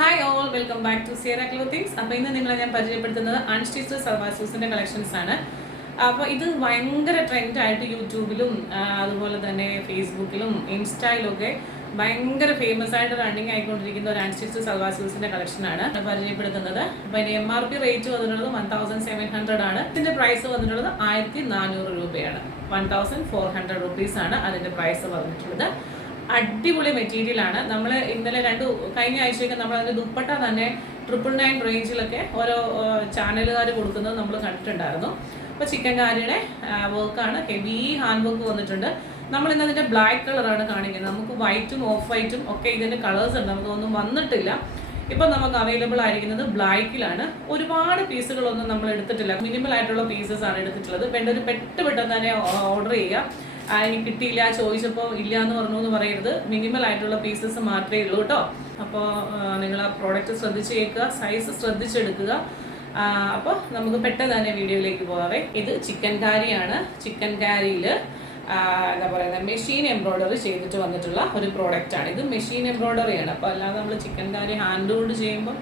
Hi all, welcome back to Sierra clothings. അപ്പോൾ ഇന്ന് നിങ്ങളെ ഞാൻ പരിചയപ്പെടുത്തുന്നത് അൺസ്റ്റിച്ച്ഡ് സൽവാർ സൂട്ട്സിൻ്റെ കളക്ഷൻസ് ആണ്. അപ്പോൾ ഇത് ഭയങ്കര ട്രെൻഡായിട്ട് യൂട്യൂബിലും അതുപോലെ തന്നെ ഫേസ്ബുക്കിലും ഇൻസ്റ്റയിലൊക്കെ ഭയങ്കര ഫേമസ് ആയിട്ട് റണ്ണിങ് ആയിക്കൊണ്ടിരിക്കുന്ന ഒരു അൺസ്റ്റിച്ച്ഡ് സൽവാർ സൂട്ട്സിൻ്റെ കളക്ഷനാണ് പരിചയപ്പെടുത്തുന്നത്. അപ്പോൾ അതിൻ്റെ MRP റേറ്റ് വന്നിട്ടുള്ളത് 1700 ആണ്. ഇതിൻ്റെ പ്രൈസ് വന്നിട്ടുള്ളത് 1400 രൂപയാണ്. 1400 റുപ്പീസാണ് അതിൻ്റെ പ്രൈസ് വന്നിട്ടുള്ളത്. അടിപൊളി മെറ്റീരിയൽ ആണ്. നമ്മൾ ഇന്നലെ കഴിഞ്ഞ ആഴ്ചയൊക്കെ നമ്മൾ അതിൻ്റെ ദുപ്പട്ട തന്നെ 999 റേഞ്ചിലൊക്കെ ഓരോ ചാനലുകാർ കൊടുക്കുന്നത് നമ്മൾ കണ്ടിട്ടുണ്ടായിരുന്നു. അപ്പോൾ ചിക്കൻകാരിയുടെ വർക്കാണ്, ഹെവി ഹാൻഡ് വർക്ക് വന്നിട്ടുണ്ട്. നമ്മൾ ഇന്ന് അതിൻ്റെ ബ്ലാക്ക് കളറാണ് കാണിക്കുന്നത്. നമുക്ക് വൈറ്റും ഓഫ് വൈറ്റും ഒക്കെ ഇതിൻ്റെ കളേഴ്സ് ഉണ്ട്, നമുക്കൊന്നും വന്നിട്ടില്ല. ഇപ്പം നമുക്ക് അവൈലബിൾ ആയിരിക്കുന്നത് ബ്ലാക്കിലാണ്. ഒരുപാട് പീസുകളൊന്നും നമ്മൾ എടുത്തിട്ടില്ല, മിനിമൽ ആയിട്ടുള്ള പീസസ് ആണ് എടുത്തിട്ടുള്ളത്. വേണ്ടൊരു പെട്ടെന്ന് തന്നെ ഓർഡർ ചെയ്യുക. എനിക്ക് കിട്ടിയില്ല, ചോദിച്ചപ്പോൾ ഇല്ല എന്ന് പറഞ്ഞു എന്ന് പറയരുത്. മിനിമൽ ആയിട്ടുള്ള പീസസ് മാത്രമേ ഉള്ളൂ കേട്ടോ. അപ്പോൾ നിങ്ങൾ ആ പ്രോഡക്റ്റ് ശ്രദ്ധിച്ച് കേൾക്കുക, സൈസ് ശ്രദ്ധിച്ചെടുക്കുക. അപ്പോൾ നമുക്ക് പെട്ടെന്ന് തന്നെ വീഡിയോയിലേക്ക് പോകാവേ. ഇത് ചിക്കൻ കാരിയാണ്. ചിക്കൻ കാരിയിൽ എന്താ പറയുന്നത്, മെഷീൻ എംബ്രോയ്ഡറി ചെയ്തിട്ട് വന്നിട്ടുള്ള ഒരു പ്രോഡക്റ്റാണ്. ഇത് മെഷീൻ എംബ്രോയ്ഡറിയാണ്. അപ്പോൾ അല്ലാതെ നമ്മൾ ചിക്കൻ കാരി ഹാൻഡ് കൊണ്ട് ചെയ്യുമ്പോൾ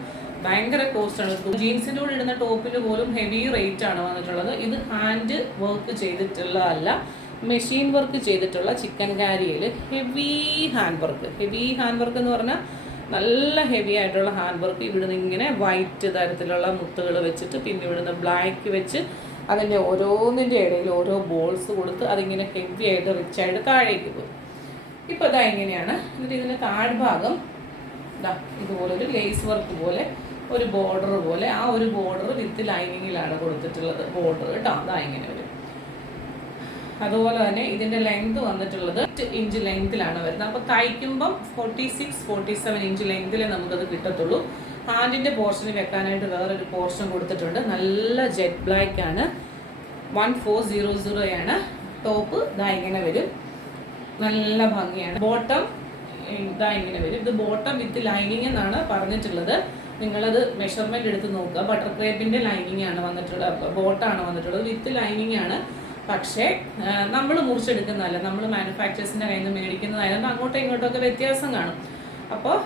ഭയങ്കര കോസ്റ്റാണ്. ജീൻസിൻ്റെ കൂടെ ഇടുന്ന ടോപ്പിൽ പോലും ഹെവി റേറ്റ് ആണ് വന്നിട്ടുള്ളത്. ഇത് ഹാൻഡ് വർക്ക് ചെയ്തിട്ടുള്ളതല്ല, മെഷീൻ വർക്ക് ചെയ്തിട്ടുള്ള ചിക്കൻ കാരിയിൽ ഹെവി ഹാൻഡ് വർക്ക് എന്ന് പറഞ്ഞാൽ നല്ല ഹെവി ആയിട്ടുള്ള ഹാൻഡ് വർക്ക്. ഇവിടുന്ന് ഇങ്ങനെ വൈറ്റ് തരത്തിലുള്ള മുത്തുകൾ വെച്ചിട്ട് പിന്നെ ഇവിടുന്ന് ബ്ലാക്ക് വെച്ച് അതിൻ്റെ ഓരോന്നിൻ്റെ ഇടയിൽ ഓരോ ബോൾസ് കൊടുത്ത് അതിങ്ങനെ ഹെവി ആയിട്ട് റിച്ച് ആയിട്ട് താഴേക്ക് പോകും. ഇപ്പോൾ ഇതാ ഇങ്ങനെയാണ്. എന്നിട്ട് ഇതിൻ്റെ താഴ്ഭാഗം ഇതാ ഇതുപോലെ ഒരു ലേസ് വർക്ക് പോലെ ഒരു ബോർഡർ പോലെ, ആ ഒരു ബോർഡർ വിത്ത് ലൈനിങ്ങിലാണ് കൊടുത്തിട്ടുള്ളത്. ബോർഡർ കേട്ടോ, അതാ ഇങ്ങനെ വരും. അതുപോലെ തന്നെ ഇതിൻ്റെ ലെങ്ത് വന്നിട്ടുള്ളത് 8 ഇഞ്ച് ലെങ്തിലാണ് വരുന്നത്. അപ്പോൾ തയ്ക്കുമ്പം 46-47 ഇഞ്ച് ലെങ്തിലേ നമുക്കത് കിട്ടത്തുള്ളൂ. ഹാൻഡിൻ്റെ പോർഷന് വെക്കാനായിട്ട് വേറൊരു പോർഷൻ കൊടുത്തിട്ടുണ്ട്. നല്ല ജെറ്റ് ബ്ലാക്ക് ആണ്. 1400 ആണ്. ടോപ്പ് ഇതാ ഇങ്ങനെ വരും, നല്ല ഭംഗിയാണ്. ബോട്ടം ഇതാ ഇങ്ങനെ വരും. ഇത് ബോട്ടം വിത്ത് ലൈനിങ് എന്നാണ് പറഞ്ഞിട്ടുള്ളത്. നിങ്ങളത് മെഷർമെൻറ്റ് എടുത്ത് നോക്കുക. ബട്ടർ ക്രേപ്പിൻ്റെ ലൈനിങ് ആണ് വന്നിട്ടുള്ളത്, ബോട്ടാണ് വന്നിട്ടുള്ളത്, വിത്ത് ലൈനിങ് ആണ്. പക്ഷേ നമ്മൾ മുറിച്ചെടുക്കുന്നതല്ല, നമ്മൾ മാനുഫാക്ചേഴ്സിൻ്റെ കയ്യിൽ നിന്ന് മേടിക്കുന്നതായതുകൊണ്ട് അങ്ങോട്ടും ഇങ്ങോട്ടൊക്കെ വ്യത്യാസം കാണും. അപ്പോൾ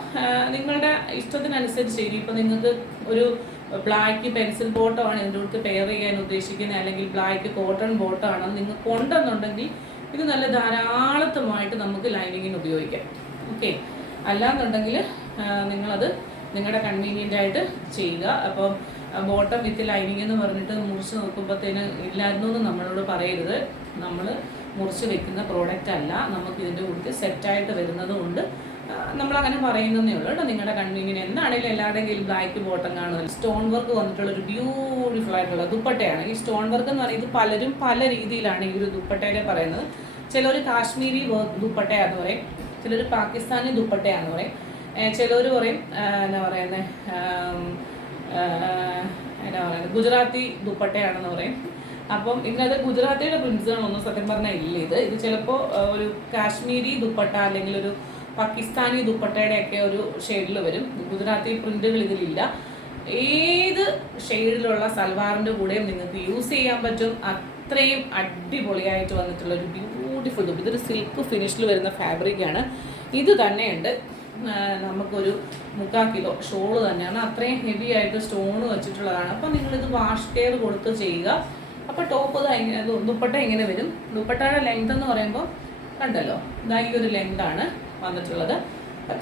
നിങ്ങളുടെ ഇഷ്ടത്തിനനുസരിച്ച് ഇനിയിപ്പോൾ നിങ്ങൾക്ക് ഒരു ബ്ലാക്ക് പെൻസിൽ ബോട്ടമാണ് ഇതിൻ്റെ അടുത്ത് പെയർ ചെയ്യാൻ ഉദ്ദേശിക്കുന്നത്, അല്ലെങ്കിൽ ബ്ലാക്ക് കോട്ടൺ ബോട്ടമാണ് നിങ്ങൾക്ക് ഉണ്ടെന്നുണ്ടെങ്കിൽ ഇത് നല്ല ധാരാളത്തുമായിട്ട് നമുക്ക് ലൈനിങ്ങിന് ഉപയോഗിക്കാം. ഓക്കെ, അല്ലാന്നുണ്ടെങ്കിൽ നിങ്ങളത് നിങ്ങളുടെ കൺവീനിയൻ്റ് ആയിട്ട് ചെയ്യുക. അപ്പം ബോട്ടം വിത്ത് ലൈനിങ് എന്ന് പറഞ്ഞിട്ട് മുറിച്ച് നോക്കുമ്പോഴത്തേന് ഇല്ലായിരുന്നു എന്ന് നമ്മളോട് പറയരുത്. നമ്മൾ മുറിച്ച് വെക്കുന്ന പ്രോഡക്റ്റ് അല്ല, നമുക്ക് ഇതിൻ്റെ കൂടെ സെറ്റായിട്ട് വരുന്നത് കൊണ്ട് നമ്മളങ്ങനെ പറയുന്നതേ ഉള്ളൂ കേട്ടോ. നിങ്ങളുടെ കൺവീനിയൻറ്റ് എന്താണെങ്കിലും എല്ലാവരുടെയും കയ്യിൽ ബ്ലാക്ക് ബോട്ടം കാണുമല്ലോ. സ്റ്റോൺ വർക്ക് വന്നിട്ടുള്ള ഒരു ബ്യൂട്ടിഫുൾ ആയിട്ടുള്ള ദുപ്പട്ടയാണ്. ഈ സ്റ്റോൺ വർക്ക് എന്ന് പറയുന്നത് പലരും പല രീതിയിലാണ് ഈ ഒരു ദുപ്പട്ടയെ പറയുന്നത്. ചിലർ കാശ്മീരി വർക്ക് ദുപ്പട്ടയാന്ന് പറയും, ചിലർ പാകിസ്ഥാനി ദുപ്പട്ടയാന്ന് പറയും, ചിലർ പറയും എന്താ പറയുന്നത് ഗുജറാത്തി ദുപ്പട്ടയാണെന്ന് പറയും. അപ്പം ഇന്നത് ഗുജറാത്തിയുടെ പ്രിൻസുകളൊന്നും സത്യം പറഞ്ഞാൽ ഇല്ല. ഇത് ചിലപ്പോൾ ഒരു കാശ്മീരി ദുപ്പട്ട അല്ലെങ്കിൽ ഒരു പാകിസ്ഥാനി ദുപ്പട്ടയുടെ ഒക്കെ ഒരു ഷെയ്ഡിൽ വരും. ഗുജറാത്തി പ്രിന്റുകൾ ഇതിലില്ല. ഏത് ഷെയ്ഡിലുള്ള സൽവാറിൻ്റെ കൂടെയും നിങ്ങൾക്ക് യൂസ് ചെയ്യാൻ പറ്റും. അത്രയും അടിപൊളിയായിട്ട് വന്നിട്ടുള്ള ഒരു ബ്യൂട്ടിഫുൾ ദുപ്പട്ട. ഇതൊരു സിൽക്ക് ഫിനിഷിൽ വരുന്ന ഫാബ്രിക്കാണ്. ഇത് തന്നെയുണ്ട് നമുക്കൊരു 3/4 കിലോ ഷോള് തന്നെയാണ്. അത്രയും ഹെവി ആയിട്ട് സ്റ്റോൺ വെച്ചിട്ടുള്ളതാണ്. അപ്പോൾ നിങ്ങളിത് വാഷ് കെയർ കൊടുത്ത് ചെയ്യുക. അപ്പോൾ ടോപ്പ് ദുപ്പട്ട ഇങ്ങനെ വരും. ദുപ്പട്ടയുടെ ലെങ്ത് എന്ന് പറയുമ്പോൾ കണ്ടല്ലോ, ഇതാ ഈ ഒരു ലെങ്താണ് വന്നിട്ടുള്ളത്.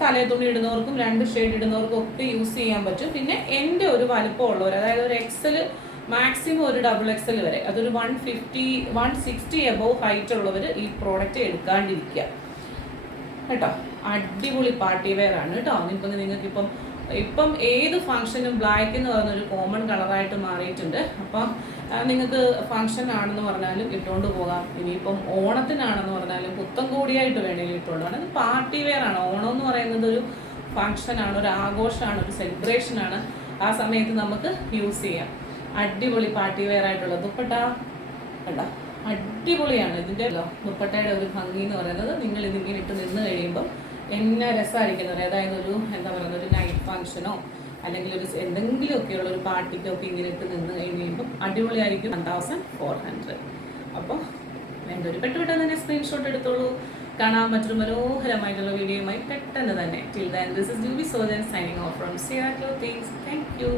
തലേ തുണി ഇടുന്നവർക്കും 2 ഷെയ്ഡ് ഇടുന്നവർക്കും ഒക്കെ യൂസ് ചെയ്യാൻ പറ്റും. പിന്നെ എൻ്റെ ഒരു വലുപ്പമുള്ളവർ, അതായത് ഒരു XL മാക്സിമം ഒരു XXL വരെ, അതൊരു 150-160 എബോവ് ഹൈറ്റ് ഉള്ളവർ ഈ പ്രോഡക്റ്റ് എടുക്കാണ്ടിരിക്കുക കേട്ടോ. അടിപൊളി പാർട്ടി വെയർ ആണ് കേട്ടോ. ഇപ്പം ഏത് ഫംഗ്ഷനും ബ്ലാക്ക് എന്ന് പറയുന്നൊരു കോമൺ കളറായിട്ട് മാറിയിട്ടുണ്ട്. അപ്പം നിങ്ങൾക്ക് ഫംഗ്ഷൻ ആണെന്ന് പറഞ്ഞാലും ഇട്ടുകൊണ്ട് പോകാം. ഇനിയിപ്പം ഓണത്തിനാണെന്ന് പറഞ്ഞാലും പുത്തൻ കൂടിയായിട്ട് വേണമെങ്കിൽ ഇട്ടുകൊണ്ട് പോകണം. ഇത് പാർട്ടി വെയർ ആണ്. ഓണം എന്ന് പറയുന്നത് ഒരു ഫംഗ്ഷനാണ്, ഒരു ആഘോഷമാണ്, ഒരു സെലിബ്രേഷനാണ്. ആ സമയത്ത് നമുക്ക് യൂസ് ചെയ്യാം. അടിപൊളി പാർട്ടി വെയർ ആയിട്ടുള്ള ദുപ്പട്ട കണ്ടോ, അടിപൊളിയാണ്. ഇതിൻ്റെ ദുപ്പട്ടയുടെ ഒരു ഭംഗി എന്ന് പറയുന്നത് നിങ്ങൾ ഇതിങ്ങനെ ഇട്ട് നിന്ന് കഴിയുമ്പം എന്നെ രസമായിരിക്കുന്നത്. അതായത് ഒരു എന്താ പറയുന്നത്, ഒരു നൈറ്റ് ഫംഗ്ഷനോ അല്ലെങ്കിൽ ഒരു എന്തെങ്കിലുമൊക്കെയുള്ള ഒരു പാർട്ടിക്കൊക്കെ ഇങ്ങനെ ഇട്ട് നിന്ന് കഴിയുമ്പം അടിപൊളിയായിരിക്കും. 1400. അപ്പോൾ വേണ്ട ഒരു പെട്ടെന്ന് തന്നെ സ്ക്രീൻഷോട്ട് എടുത്തോളൂ. കാണാൻ മറ്റൊരു മനോഹരമായിട്ടുള്ള വീഡിയോയുമായി പെട്ടെന്ന് തന്നെ. Till then, this is Juby Sojan signing off from Sierra Clothings. Thank you.